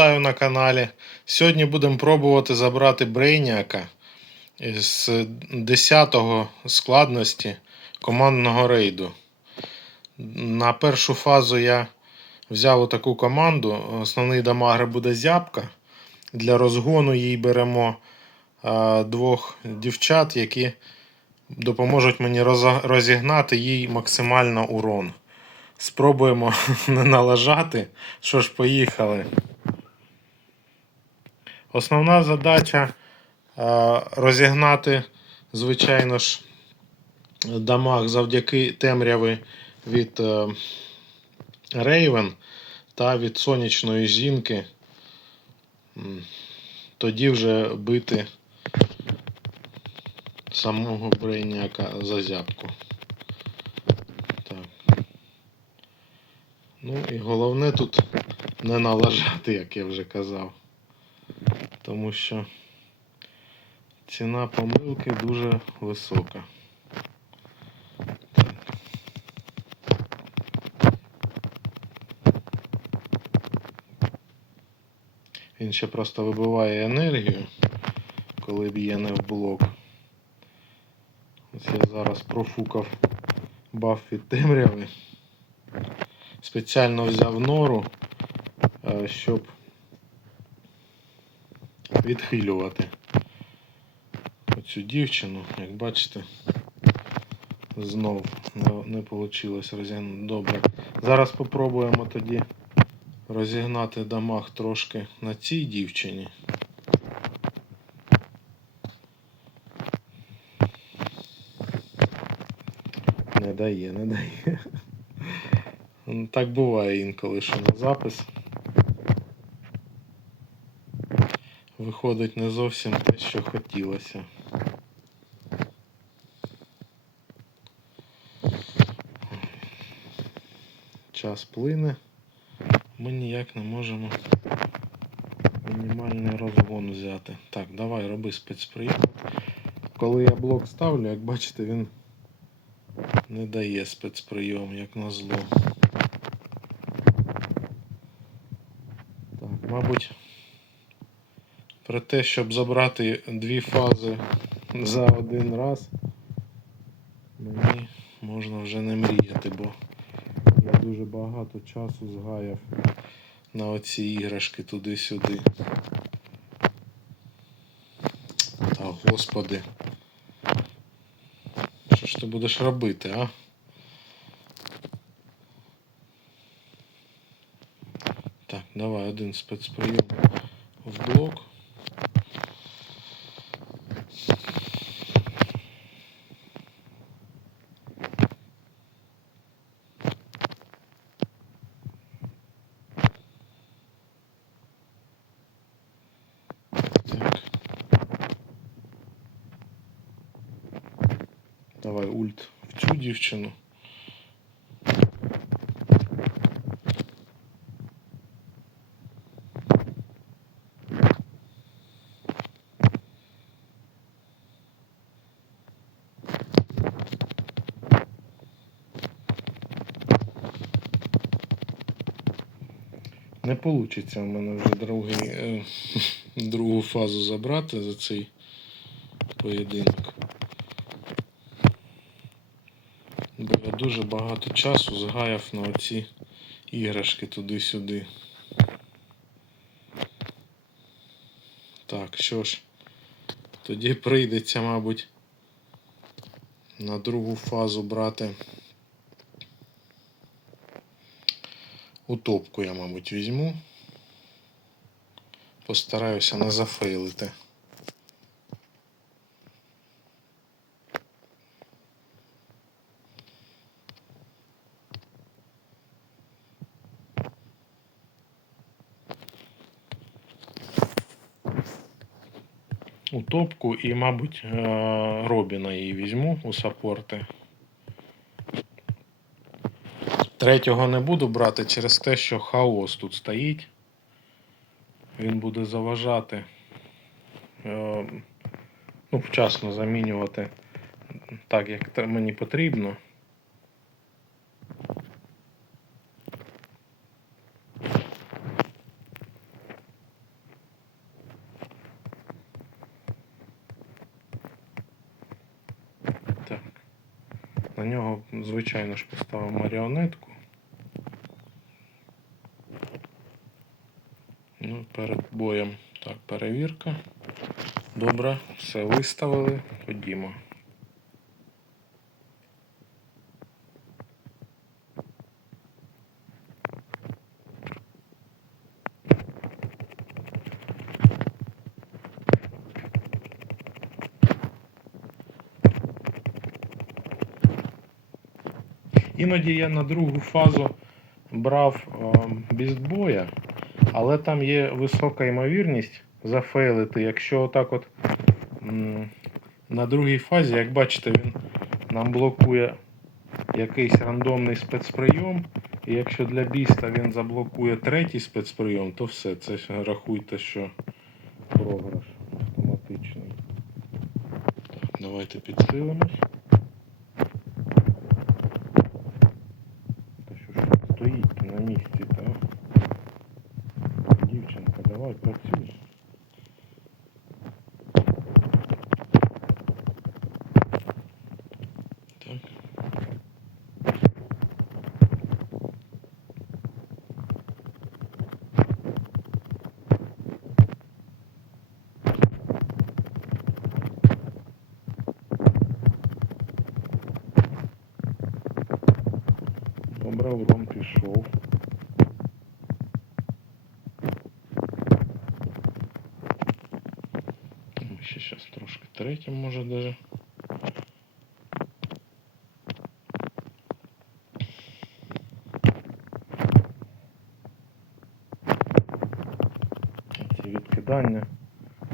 вітаю на каналі. Сьогодні будемо пробувати забрати брейняка з 10-го складності командного рейду. На першу фазу я взяв таку команду. Основний дамагер буде зябка. Для розгону їй беремо двох дівчат, які допоможуть мені розігнати їй максимально урон. Спробуємо не налажати. Що ж, поїхали. Основна задача е, розігнати, звичайно ж, дамаг завдяки темряви від Рейвен та від сонячної жінки. Тоді вже бити самого брейняка за зябку. Ну і головне тут не налажати, як я вже казав. Тому що ціна помилки дуже висока. Він ще просто вибиває енергію, коли б'є не в блок. Ось я зараз профукав баф від темряви. Спеціально взяв нору, е, щоб відхилювати оцю дівчину. Як бачите, знов не, вийшло розігнати. Добре. Зараз спробуємо тоді розігнати дамаг трошки на цій дівчині. Не дає, не дає. Так буває інколи, що на запис виходить не зовсім те, що хотілося. Час плине. Ми ніяк не можемо мінімальний розгон взяти. Так, давай роби спецприйом. Коли я блок ставлю, як бачите, він не дає спецприйом, як на зло. Так, мабуть, про те, щоб забрати дві фази за один раз, мені можна вже не мріяти, бо я дуже багато часу згаяв на оці іграшки туди-сюди. Та господи. Що ж ти будеш робити, а? Так, давай один спецприйом в блок. Так. Давай ульт в цю дівчину. Не вийде в мене вже другий, е, другу фазу забрати за цей поєдинок. Бо я дуже багато часу згаяв на оці іграшки туди-сюди. Так, що ж, тоді прийдеться, мабуть, на другу фазу брати. Утопку я, мабуть, візьму. Постараюся не зафейлити. Утопку і, мабуть, е, Робіна її візьму у саппорти. Третього не буду брати через те, що хаос тут стоїть. Він буде заважати. е, Ну, вчасно замінювати так, як мені потрібно. На нього, звичайно ж, поставив маріонетку. Ну, перед боєм так, перевірка. Добре, все виставили. Ходімо. Іноді я на другу фазу брав ем, бістбоя, але там є висока ймовірність зафейлити, якщо отак от на другій фазі, як бачите, він нам блокує якийсь рандомний спецприйом. І якщо для біста він заблокує третій спецприйом, то все, це рахуйте, що програш автоматичний. Так, давайте підсилимось. Та що ж ви стоїть на місці, та? Дівчинка, давай працюй. Добре, урон пішов. трошки третім, може даже. Ці відкидання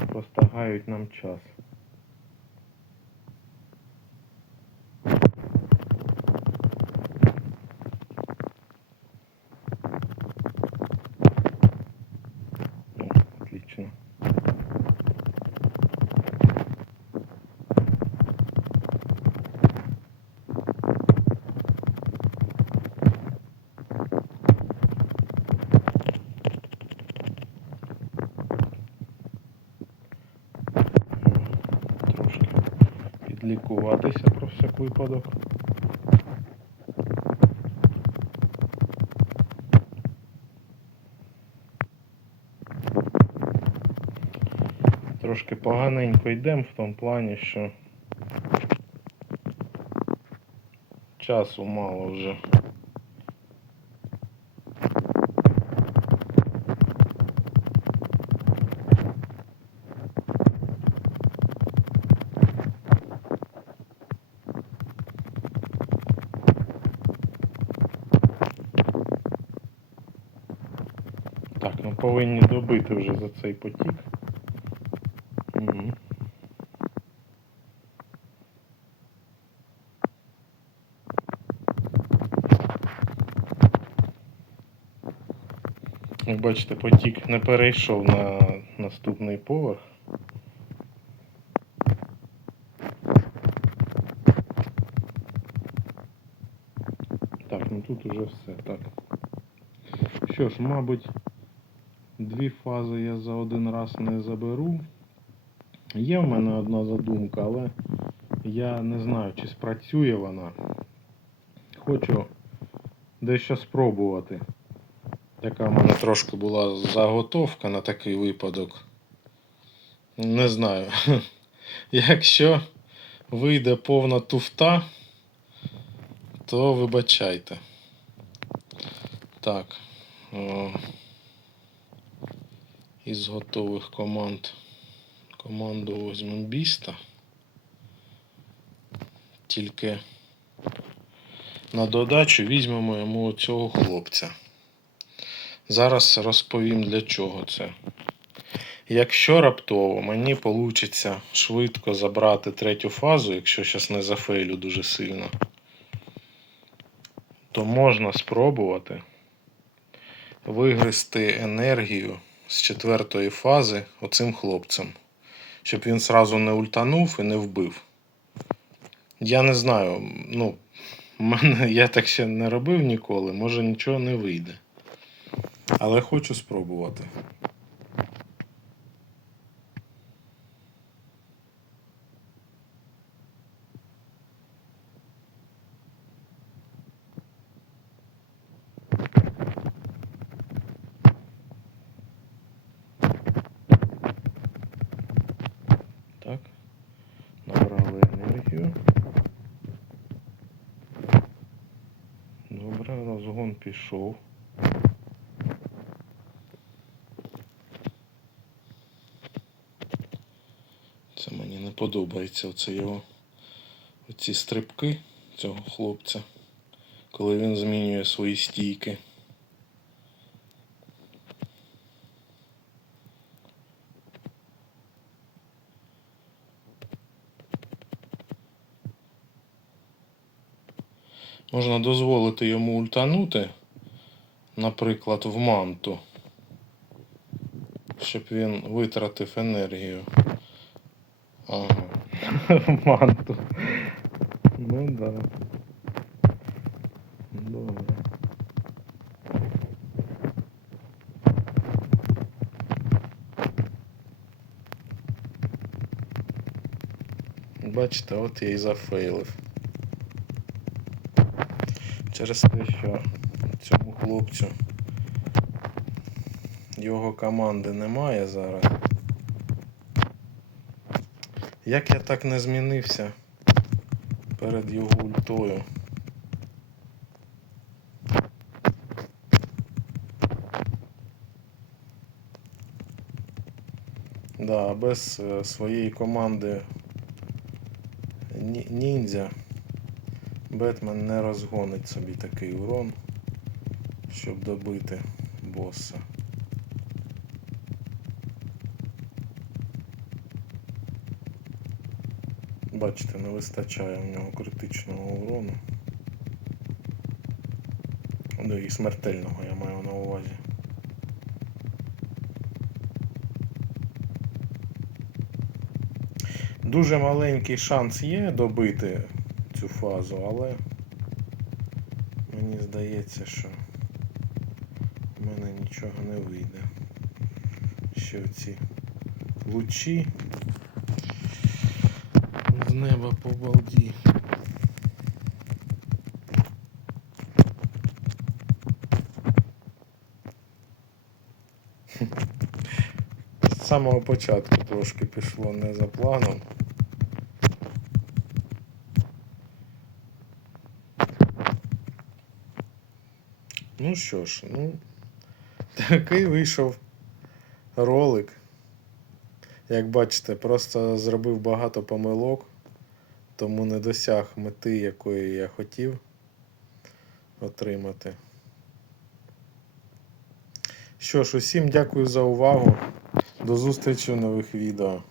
просто гають нам час. Підлікуватися про всяк випадок. Трошки поганенько йдемо в тому плані, що часу мало вже. Так, ну повинні вже за цей потік. Угу. Як бачите, потік не перейшов на наступний поверх. Так, ну тут уже все. Так. Що ж, мабуть, дві фази я за один раз не заберу. Є в мене одна задумка, але я не знаю, чи спрацює вона. Хочу дещо спробувати. Така в мене трошки була заготовка на такий випадок. Не знаю. Якщо вийде повна туфта, то вибачайте. Так. Із готових команд команду візьмемо Біста. Тільки на додачу візьмемо йому цього хлопця. Зараз розповім для чого це. Якщо раптово мені вийде швидко забрати третю фазу, якщо зараз не зафейлю дуже сильно, то можна спробувати вигризти енергію з четвертої фази оцим хлопцем, щоб він сразу не ультанув і не вбив. Я не знаю, ну, мене я так ще не робив ніколи, може нічого не вийде. Але хочу спробувати. Пішов. Це мені не подобається. Оце його оці стрибки цього хлопця, коли він змінює свої стійки. Можна дозволити йому ультанути, наприклад, в манту, щоб він витратив енергію. Ага. В манту. Ну да. Добре. Бачите, от я і зафейлив. Через те, що цьому хлопцю його команди немає зараз. Як я так не змінився перед його ультою? Да, без е, своєї команди ні- ніндзя Бетмен не розгонить собі такий урон, щоб добити боса. Бачите, не вистачає в нього критичного урону. Ну і смертельного я маю на увазі. Дуже маленький шанс є добити цю фазу, але мені здається, що в мене нічого не вийде. Ще ці лучі з неба по балді. З самого початку трошки пішло не за планом. Ну що ж, ну, такий вийшов ролик. Як бачите, просто зробив багато помилок, тому не досяг мети, якої я хотів отримати. Що ж, усім дякую за увагу. До зустрічі в нових відео.